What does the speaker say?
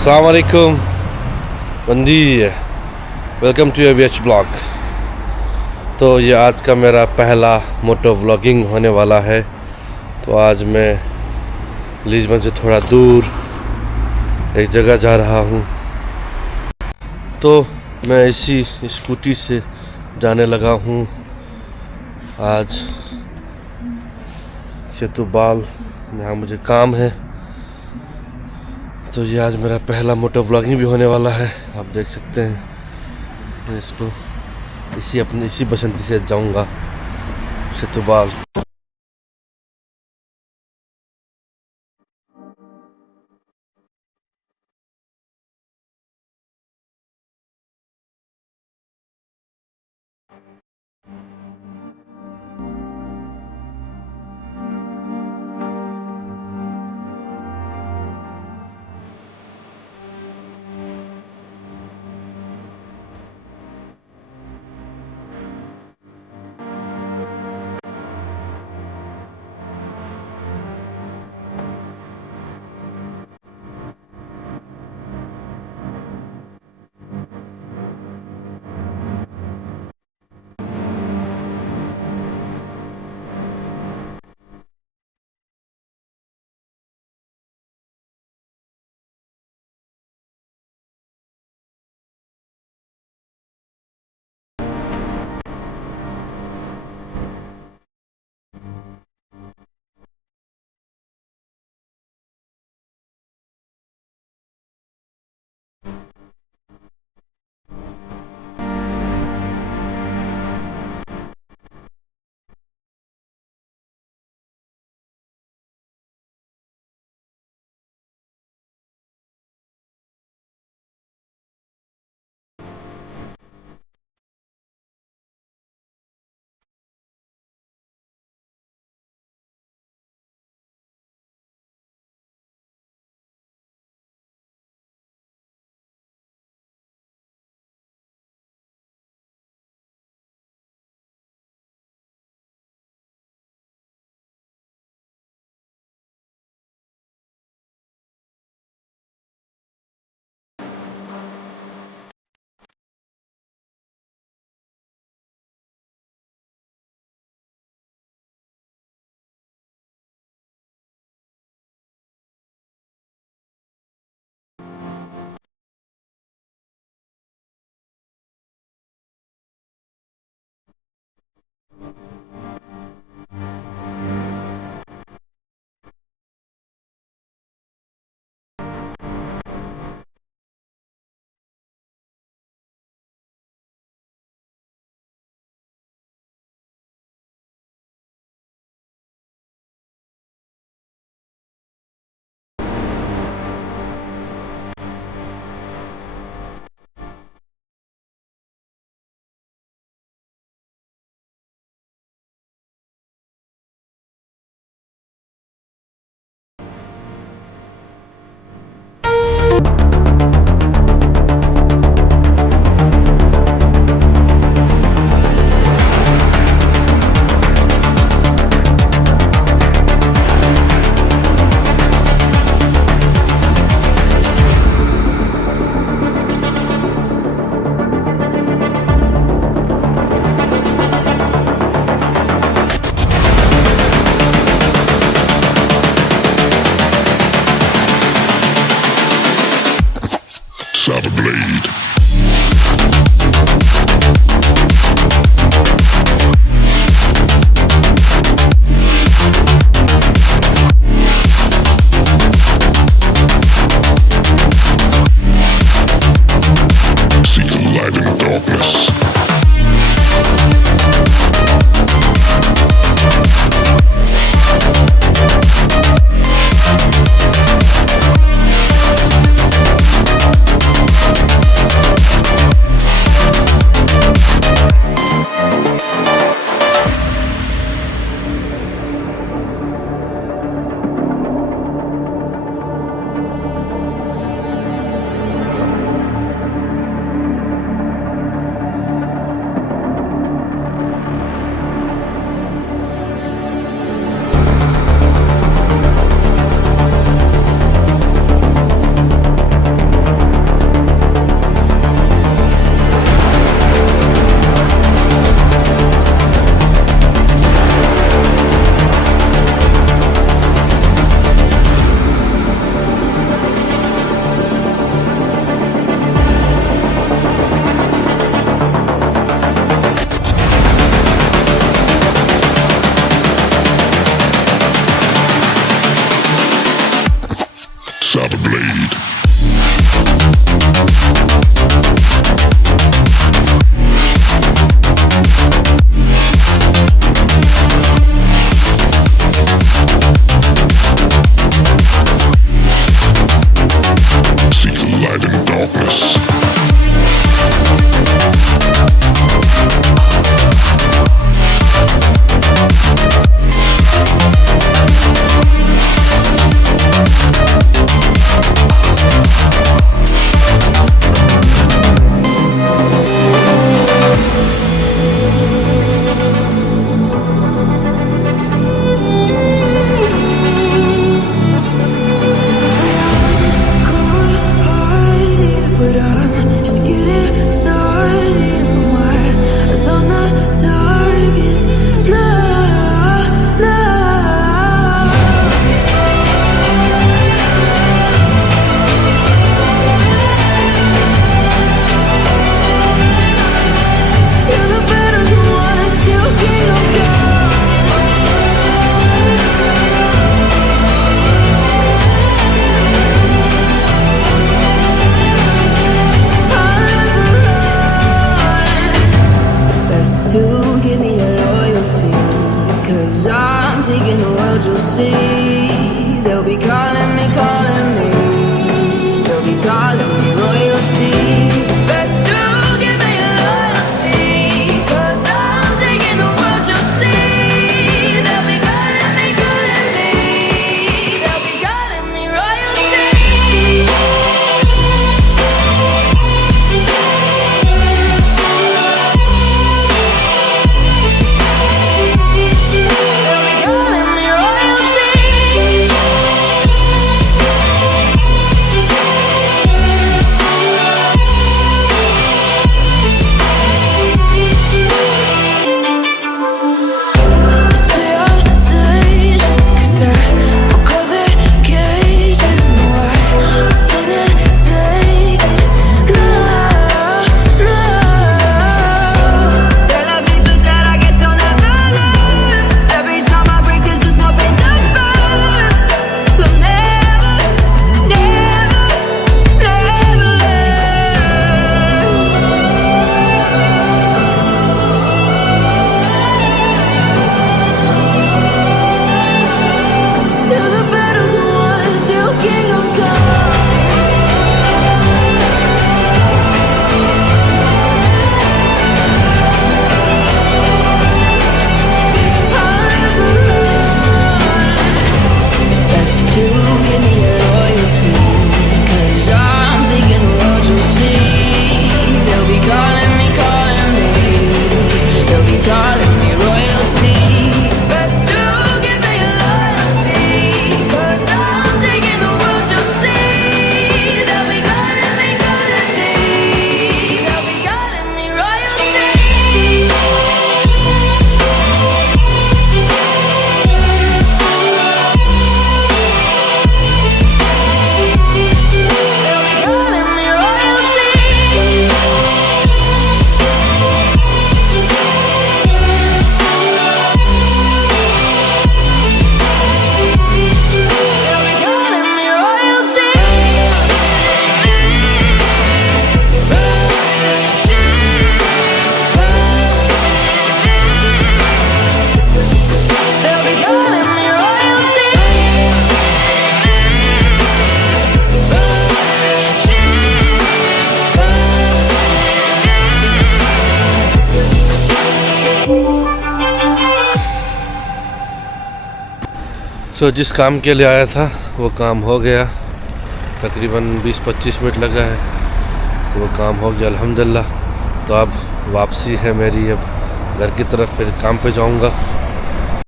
अस्सलाम वालेकुम, बंदी, वेलकम टू योर ब्लॉग। तो ये आज का मेरा पहला मोटो व्लॉगिंग होने वाला है। तो आज मैं लिस्बन से थोड़ा दूर एक जगह जा रहा हूँ। तो मैं इसी स्कूटी से जाने लगा हूँ आज सेतूबाल, यहाँ मुझे काम है। तो ये आज मेरा पहला मोटो व्लॉगिंग भी होने वाला है। आप देख सकते हैं मैं इसको इसी बसंती से जाऊंगा सेतूबाल। तो जिस काम के लिए आया था वो काम हो गया, तकरीबन 20-25 मिनट लगा है तो वो काम हो गया अल्हम्दुलिल्लाह। तो अब वापसी है मेरी, अब घर की तरफ फिर काम पे जाऊंगा।